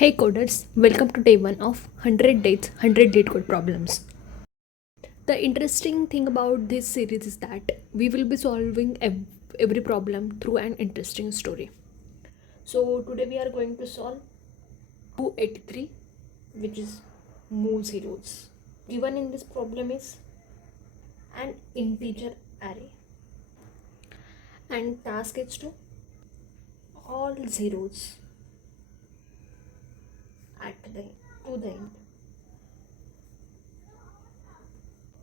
Hey coders, welcome to day 1 of 100 dates, 100 date code problems. The interesting thing about this series is that we will be solving every problem through an interesting story. So today we are going to solve 283, which is move zeros. Given in this problem is an integer array, and task is to all zeros at the to the end.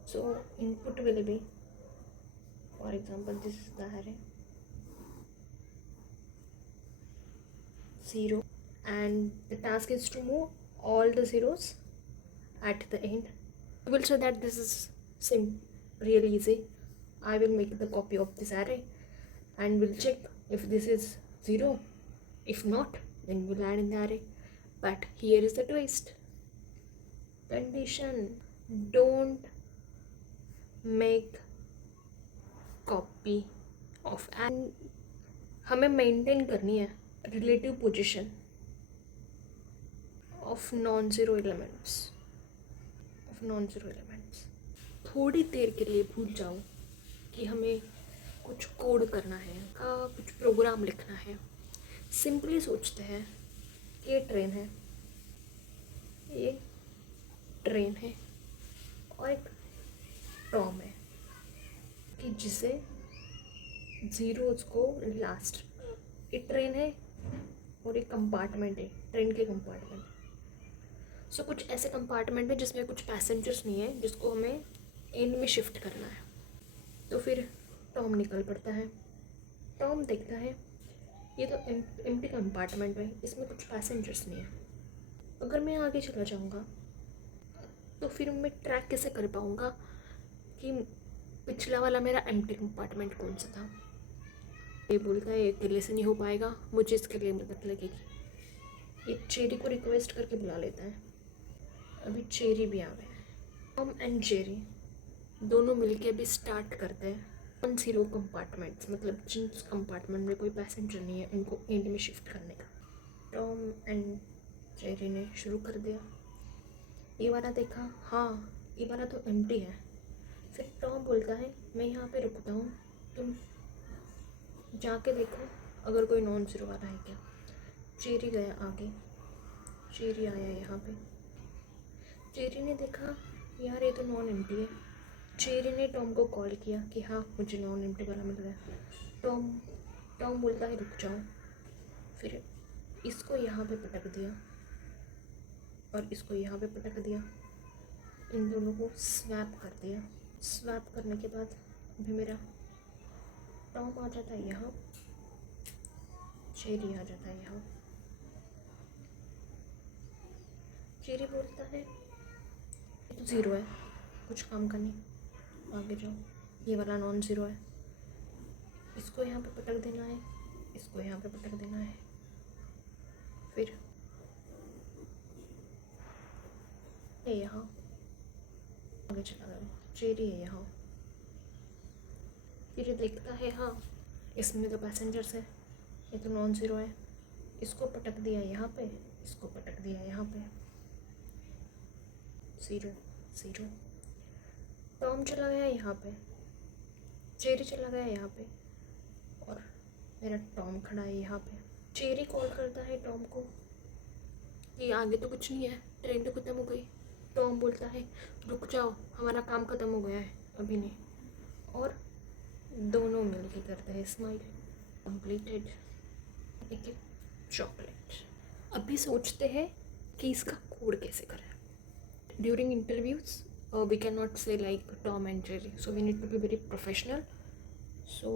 So input will be, for example, this is the array 0, and the task is to move all the zeros at the end. We will show that this is really easy. I will make the copy of this array and we'll check if this is 0. If not, then we'll add in the array. But here is the twist. Condition: don't make copy of, and हमें maintain करनी है relative position of non zero elements थोड़ी देर के लिए भूल जाओ कि हमें कुछ कोड करना है, कुछ प्रोग्राम लिखना है। सिंपली सोचते हैं कि ये ट्रेन है और एक टॉम है कि जिसे ज़ीरोज़ को लास्ट, एक ट्रेन है और एक कंपार्टमेंट है, ट्रेन के कंपार्टमेंट। सो कुछ ऐसे कंपार्टमेंट है जिसमें कुछ पैसेंजर्स नहीं है, जिसको हमें एंड में शिफ्ट करना है। तो फिर टॉम निकल पड़ता है। टॉम देखता है ये तो एम्प्टी कंपार्टमेंट है, इसमें कुछ पैसेंजर्स नहीं है। अगर मैं आगे चला जाऊँगा तो फिर मैं ट्रैक कैसे कर पाऊँगा कि पिछला वाला मेरा एम्प्टी कंपार्टमेंट कौन सा था। ये बोलता है अकेले से नहीं हो पाएगा, मुझे इसके लिए मदद लगेगी। ये चेरी को रिक्वेस्ट करके बुला लेता है। अभी चेरी भी आ गया है। टॉम एंड जेरी दोनों मिलके अभी स्टार्ट करते हैं नॉन ज़ीरो कंपार्टमेंट्स, मतलब जिन कंपार्टमेंट में कोई पैसेंजर नहीं है उनको एंड में शिफ्ट करने का। टॉम एंड जेरी ने शुरू कर दिया। ये वाला देखा, हाँ ये वाला तो एम्प्टी है। फिर टॉम बोलता है मैं यहाँ पे रुकता हूँ, तुम जाके देखो अगर कोई नॉन ज़ीरो वाला है क्या। चेरी गया आगे, चेरी आया यहाँ पे। चेरी ने देखा यार ये तो नॉन एम्प्टी है। चेरी ने टॉम को कॉल किया कि हाँ मुझे नॉन एम्प्टी वाला मिल गया। टॉम बोलता है रुक जाओ। फिर इसको यहाँ पे पटक दिया और इसको यहाँ पे पटक दिया। इन दोनों को स्वैप कर दिया। स्वैप करने के बाद अभी मेरा टॉम आ जाता है यहाँ, चेरी आ जाता है यहाँ। चेरी बोलता है ये तो ज़ीरो है, कुछ काम का नहीं, आगे जाओ। ये वाला नॉन ज़ीरो है, इसको यहाँ पे पटक देना है, इसको यहाँ पे पटक देना है। फिर ये यहाँ आगे चला गया। चेरी है यहाँ। फिर ये देखता है हाँ इसमें तो पैसेंजर्स है, ये तो नॉन ज़ीरो है। इसको पटक दिया यहाँ पे, इसको पटक दिया यहाँ पे। Zero zero. टॉम चला गया यहाँ पे, चेरी चला गया यहाँ पे और मेरा टॉम खड़ा है यहाँ पे। चेरी कॉल करता है टॉम को कि आगे तो कुछ नहीं है, ट्रेन तो ख़त्म हो गई। टॉम बोलता है रुक जाओ, हमारा काम ख़त्म हो गया है, अभी नहीं। और दोनों मिलके करते हैं स्माइल। कंप्लीटेड। एक चॉकलेट। अभी सोचते हैं कि इसका कोड कैसे करें। During interviews we cannot say like Tom and Jerry, so we need to be very professional. so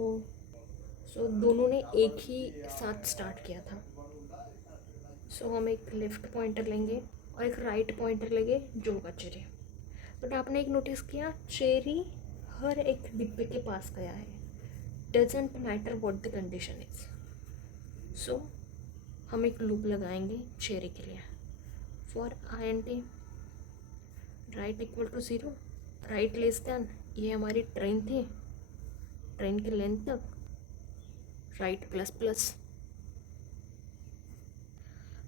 दोनों ने एक ही साथ स्टार्ट किया था। हम एक लेफ्ट पॉइंटर लेंगे और एक राइट पॉइंटर लेंगे जो होगा चेरी। बट आपने एक नोटिस किया, चेरी हर एक डिब्बे के पास गया है। Doesn't matter what the condition is. So हम एक लूप लगाएंगे चेरी के लिए। For INT right equal to zero, right less than, ये हमारी ट्रेन थी, ट्रेन के लेंथ तक, राइट प्लस प्लस।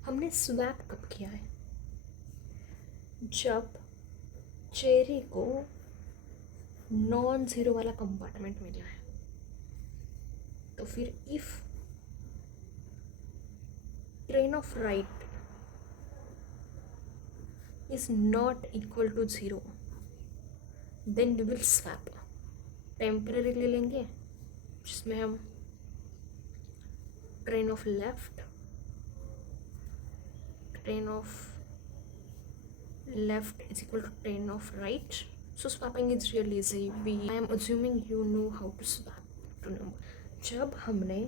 हमने स्वैप कब किया है? जब चेरी को नॉन ज़ीरो वाला कंपार्टमेंट मिला है। तो फिर if train of right is not equal to zero, then we will swap. Temporary ले लेंगे जिसमें हम train of left is equal to train of right. So swapping is really easy. I am assuming you know how to swap two number. जब हमने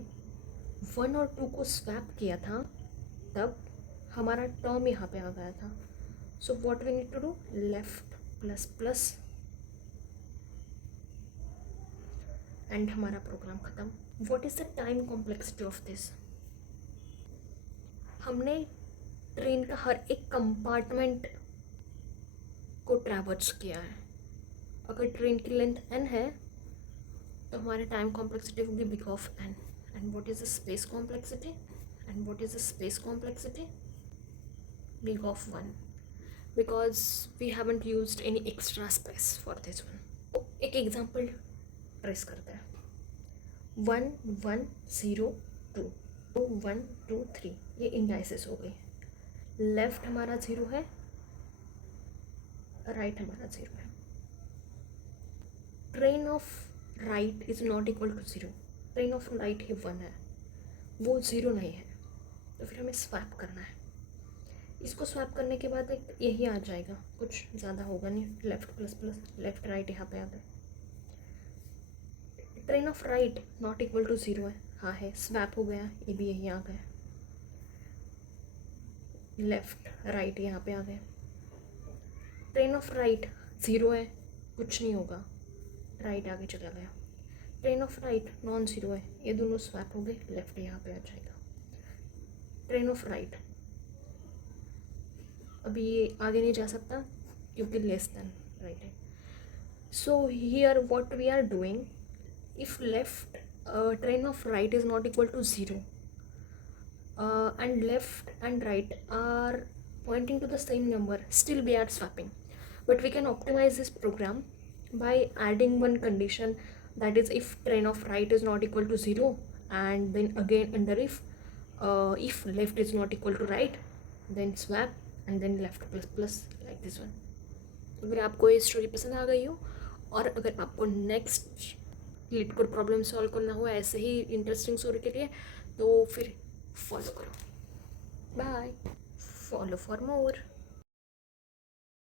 1 और 2 को swap किया था तब हमारा टर्म यहाँ पे आ गया था. So what we need to do? Left plus plus and हमारा प्रोग्राम ख़त्म. What is the time complexity of this? हमने ट्रेन का हर एक कंपार्टमेंट को ट्रैवर्स किया है. अगर ट्रेन की लेंथ n है तो हमारे टाइम कॉम्प्लेक्सिटी होगी big of n. And what is the space complexity? Big of 1, because we haven't used any extra space for this one. एक एग्जांपल ट्रेस करते हैं. 1 1 0 2 1 2 3 ये इंडाइसेस हो गई. लेफ्ट हमारा 0 है, राइट हमारा 0 है. Train of right is not equal to 0. Train of right ही 1 है, वो 0 नहीं है. तो फिर हमें स्वैप करना है. इसको स्वैप करने के बाद एक यही आ जाएगा, कुछ ज़्यादा होगा नहीं. Left plus plus left right यहाँ पे आ गए. Train of right not equal to 0 है, हाँ है, स्वैप हो गया. ये भी यही आ गए. लेफ्ट राइट यहाँ पे आ गए. ट्रेन ऑफ राइट 0 है, कुछ नहीं होगा, राइट आगे चला गया. ट्रेन ऑफ राइट नॉन 0 है, ये दोनों स्वैप हो गए. लेफ्ट यहाँ पे आ जाएगा. ट्रेन ऑफ राइट अभी ये आगे नहीं जा सकता क्योंकि लेस देन राइट है. So here what we are doing, if left train of right is not equal to 0 and left and right are pointing to the same number, still we are swapping. But we can optimize this program by adding one condition, that is if train of right is not equal to 0, and then again under if left is not equal to right, then swap and then left plus plus like this one. अगर आपको ये story पसंद आ गई हो और अगर आपको next लिटकोड problem solve करना हो ऐसे ही इंटरेस्टिंग स्टोरी के लिए, तो फिर फॉलो करो. बाय. Follow for more.